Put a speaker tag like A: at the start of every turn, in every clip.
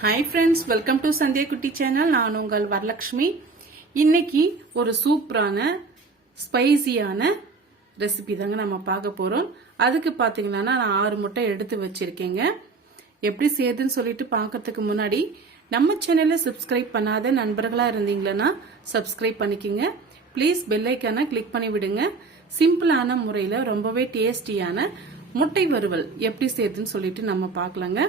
A: Hi friends welcome to Sandhya குட்டி channel நான் உங்கள் வரலக்ஷ்மி. இன்னைக்கு ஒரு சூப்பரான ஸ்பைசியான ரெசிபி தாங்க நம்ம பார்க்க போகிறோம் அதுக்கு பார்த்தீங்கன்னா நான் ஆறு முட்டை எடுத்து வச்சுருக்கேங்க. எப்படி செய்யுதுன்னு சொல்லிட்டு பார்க்கறதுக்கு முன்னாடி நம்ம சேனலை சப்ஸ்கிரைப் பண்ணாத நண்பர்களாக இருந்தீங்களன்னா சப்ஸ்கிரைப் பண்ணிக்கோங்க. ப்ளீஸ் பெல் கிளிக் பண்ணி விடுங்க. சிம்பிளான முறையில் ரொம்பவே டேஸ்டியான முட்டை வறுவல் எப்படி செய்யுதுன்னு சொல்லிட்டு நம்ம பார்க்கலாங்க.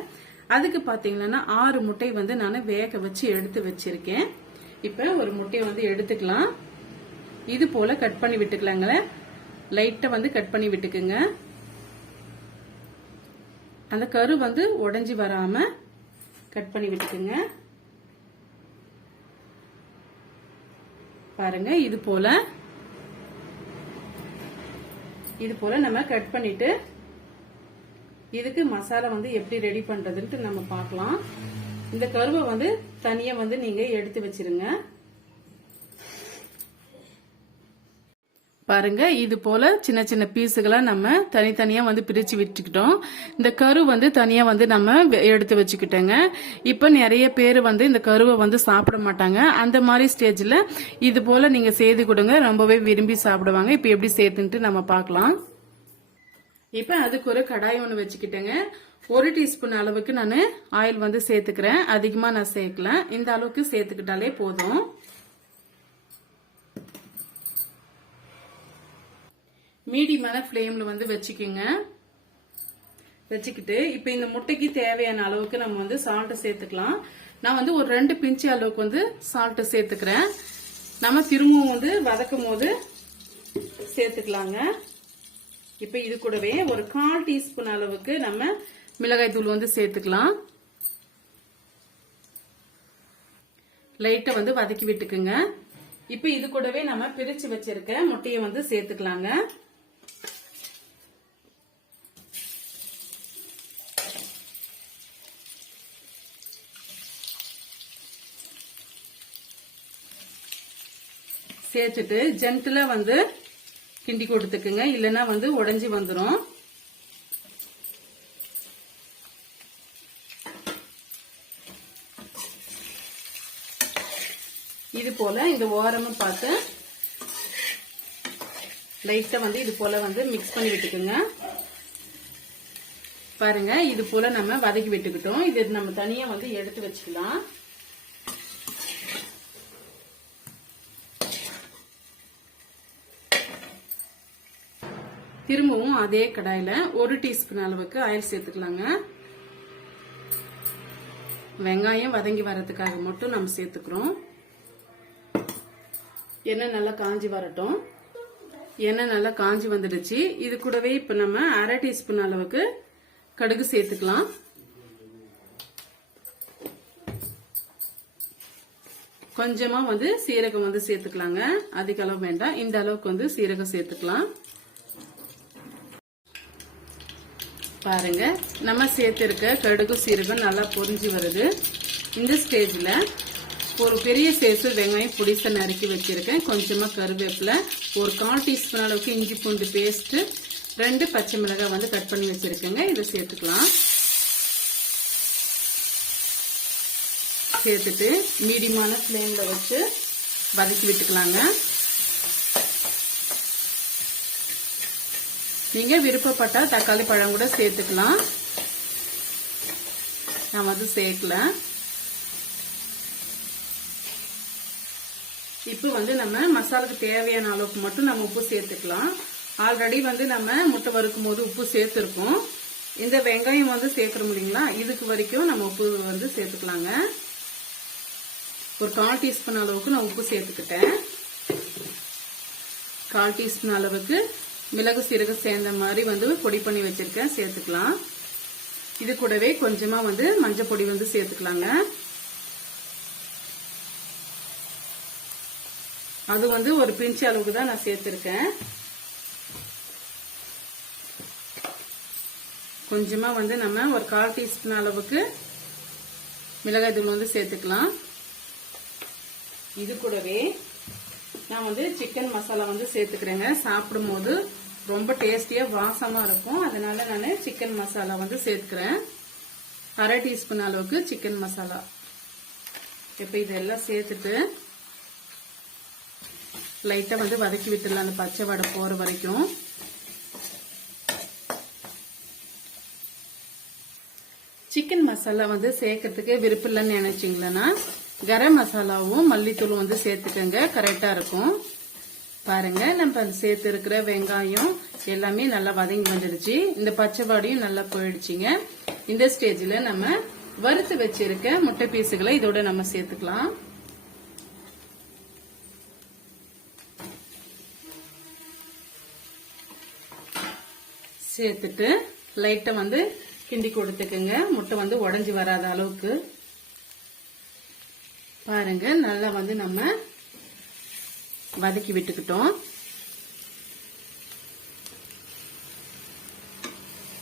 A: அதுக்கு பார்த்தீங்கன்னா ஆறு முட்டை வந்து நான் வேக வச்சு எடுத்து வச்சிருக்கேன். இப்போ ஒரு முட்டையை வந்து எடுத்துக்கலாம். இது போல கட் பண்ணி விட்டுக்கலாங்க லைட்டா வந்து கட் பண்ணி விட்டுக்குங்க. அந்த கரு வந்து உடஞ்சி வராம கட் பண்ணி விட்டுக்குங்க. பாருங்க இது போல. இது போல நம்ம கட் பண்ணிட்டு இதுக்கு மசாலா வந்து எப்படி ரெடி பண்றதுன்ட்டு நம்ம பார்க்கலாம். இந்த கருவை வந்து தனியா வந்து நீங்க எடுத்து வச்சிருங்க. பாருங்க இது போல சின்ன சின்ன பீஸுகளா நம்ம தனித்தனியா வந்து பிரிச்சு விட்டுக்கிட்டோம். இந்த கரு வந்து தனியா வந்து நம்ம எடுத்து வச்சுக்கிட்டோங்க. இப்ப நிறைய பேர் வந்து இந்த கருவை வந்து சாப்பிட மாட்டாங்க. அந்த மாதிரி ஸ்டேஜ்ல இது போல நீங்க செய்து கொடுங்க. ரொம்பவே விரும்பி சாப்பிடுவாங்க. இப்ப எப்படி சேர்த்துன்ட்டு நம்ம பார்க்கலாம். இப்ப அதுக்கு ஒரு கடாய் ஒன்று வச்சுக்கிட்டேங்க. ஒரு டீஸ்பூன் அளவுக்கு நான் ஆயில் வந்து சேர்த்துக்கிறேன். அதிகமா நான் சேர்க்கல. இந்த அளவுக்கு சேர்த்துக்கிட்டாலே போதும். மீடியமான ஃப்ளேமில் வந்து வச்சுக்கோங்க. வச்சுக்கிட்டு இப்போ இந்த முட்டைக்கு தேவையான அளவுக்கு நம்ம வந்து சால்ட் சேர்த்துக்கலாம். நான் வந்து ஒரு ரெண்டு பிஞ்சு அளவுக்கு வந்து சால்ட் சேர்த்துக்கிறேன். நம்ம திரும்பவும் வந்து வதக்கும் போது சேர்த்துக்கலாங்க. இப்போ இது கூடவே ஒரு கால் டீஸ்பூன் அளவுக்கு நம்ம மிளகாய் தூள் வந்து சேர்த்துக்கலாம். லைட்டா வந்து வதக்கி விட்டுக்குங்க. இப்போ இது கூடவே நம்ம பிரிச்சு வச்சிருக்க முட்டையை வந்து சேர்த்துக்கலாங்க. சேர்த்துட்டு ஜென்டிலா வந்து கிண்டி கொடுத்துக்குங்க. இல்லைன்னா வந்து உடஞ்சி வந்துடும் இது போல இந்த ஓரமும் பார்த்து லைட்டா வந்து இது போல வந்து மிக்ஸ் பண்ணி விட்டுக்குங்க. பாருங்க இது போல நம்ம வதக்கி விட்டுக்கிட்டோம். இது நம்ம தனியா வந்து எடுத்து வச்சுக்கலாம். திரும்பவும் அதே கடாயில ஒரு டீஸ்பூன் அளவுக்கு ஆயில் சேர்த்துக்கலாங்க. வெங்காயம் வதங்கி வர்றதுக்காக மட்டும் நம்ம சேர்த்துக்கிறோம். எண்ணெய் நல்லா காஞ்சி வரட்டும். எண்ணெய் நல்லா காஞ்சி வந்துடுச்சு. இது கூடவே இப்போ நம்ம அரை டீஸ்பூன் அளவுக்கு கடுகு சேர்த்துக்கலாம். கொஞ்சமா வந்து சீரகம் வந்து சேர்த்துக்கலாங்க. அதிக அளவு வேண்டாம். இந்த அளவுக்கு வந்து சீரகம் சேர்த்துக்கலாம். பாருங்க. நம்ம சேர்த்திருக்க கடுகு சீரகம் நல்லா பொறிஞ்சு வருது. இந்த ஸ்டேஜில் ஒரு பெரிய சேசு வெங்காயம் புடிசை நறுக்கி வச்சிருக்கேன். கொஞ்சமாக கருவேப்பிலை ஒரு கால் டீஸ்பூன் அளவுக்கு இஞ்சி பூண்டு பேஸ்ட்டு ரெண்டு பச்சை மிளகாய் வந்து கட் பண்ணி வச்சுருக்கேங்க. இதை சேர்த்துக்கலாம். சேர்த்துட்டு மீடியமான ஃப்ளேமில் வச்சு வதக்கி விட்டுக்கலாங்க. நீங்க விருப்பப்பட்டால் தக்காளி பழம் கூட சேர்த்துக்கலாம். நான் வந்து சேர்க்கல. இப்போ வந்து நம்ம மசாலாக்கு தேவையான அளவுக்கு மட்டும் நம்ம உப்பு சேர்த்துக்கலாம். ஆல்ரெடி வந்து நம்ம முட்டை வறுக்கும் போது உப்பு சேர்த்துருக்கோம். இந்த வெங்காயம் வந்து சேர்க்குற இல்லைங்களா? இதுக்கு வரைக்கும் நம்ம உப்பு வந்து சேர்த்துக்கலாங்க. ஒரு கால் டீஸ்பூன் அளவுக்கு நான் உப்பு சேர்த்துக்கிட்டேன். கால் டீஸ்பூன் அளவுக்கு மிளகு சீரகம் சேர்ந்த மாதிரி வந்து பொடி பண்ணி வச்சிருக்கேன். சேர்த்துக்கலாம். இது கூடவே கொஞ்சமா வந்து மஞ்சள் பொடி வந்து சேர்த்துக்கலாங்க. அது வந்து ஒரு பிஞ்சு அளவுக்கு தான் நான் சேர்த்திருக்கேன். கொஞ்சமா வந்து நம்ம ஒரு கால் டீஸ்பூன் அளவுக்கு மிளகாய் தூள் வந்து சேர்த்துக்கலாம். இது கூடவே நான் வந்து சிக்கன் மசாலா வந்து சேர்த்துக்கிறேங்க. சாப்பிடும் போது ரொம்ப டேஸ்டியா வாசமா இருக்கும். அதனால நான் சிக்கன் மசாலா வந்து சேர்த்துக்கிறேன். அரை டீஸ்பூன் அளவுக்கு சிக்கன் மசாலா இப்போ இதெல்லாம் சேர்த்துட்டு லைட்டா வந்து வதக்கி விட்டுடலாம். அந்த பச்சை வடை போற வரைக்கும். சிக்கன் மசாலா வந்து சேர்க்கறதுக்கு விருப்பம் இல்லைன்னு நினைச்சீங்களன்னா கரம் மசாலாவும் மல்லித்தூளும் வந்து சேர்த்துக்கங்க. கரெக்டா இருக்கும். பாருங்க நம்ம சேர்த்து இருக்கிற வெங்காயம் எல்லாமே நல்லா வதங்கி வந்துடுச்சு. இந்த பச்சைவாடியும் நல்லா போயிடுச்சுங்க. இந்த ஸ்டேஜ்ல நம்ம வறுத்து வச்சிருக்க முட்டை பீஸுகளை இதோட நம்ம சேர்த்துக்கலாம். சேர்த்துட்டு லைட்டை வந்து கிண்டி கொடுத்துக்குங்க. முட்டை வந்து உடஞ்சி வராத அளவுக்கு. பாருங்க நல்லா வந்து நம்ம வதக்கி விட்டுக்கிட்டோம்.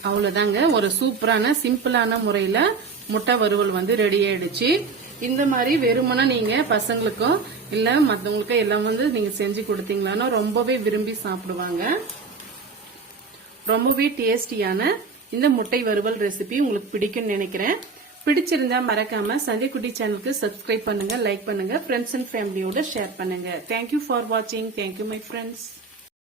A: அவ்வளோதாங்க ஒரு சூப்பரான சிம்பிளான முறையில் முட்டை வறுவல் வந்து ரெடி ஆயிடுச்சு. இந்த மாதிரி வெறுமனா நீங்க பசங்களுக்கும் இல்ல மத்தவங்களுக்கும் எல்லாம் வந்து நீங்க செஞ்சு கொடுத்தீங்களான்னா ரொம்பவே விரும்பி சாப்பிடுவாங்க. ரொம்பவே டேஸ்டியான இந்த முட்டை வறுவல் ரெசிபி உங்களுக்கு பிடிக்கும்னு நினைக்கிறேன். பிடிச்சிருந்தா மறக்காம குட்டி சேனலுக்கு சப்ஸ்கிரைப் பண்ணுங்க லைக் பண்ணுங்க ஃப்ரெண்ட்ஸ் அண்ட் ஃபேமிலியோட ஷேர் பண்ணுங்க. தேங்க்யூ ஃபார் வாட்சிங் தேங்க்யூ மை ஃப்ரெண்ட்ஸ்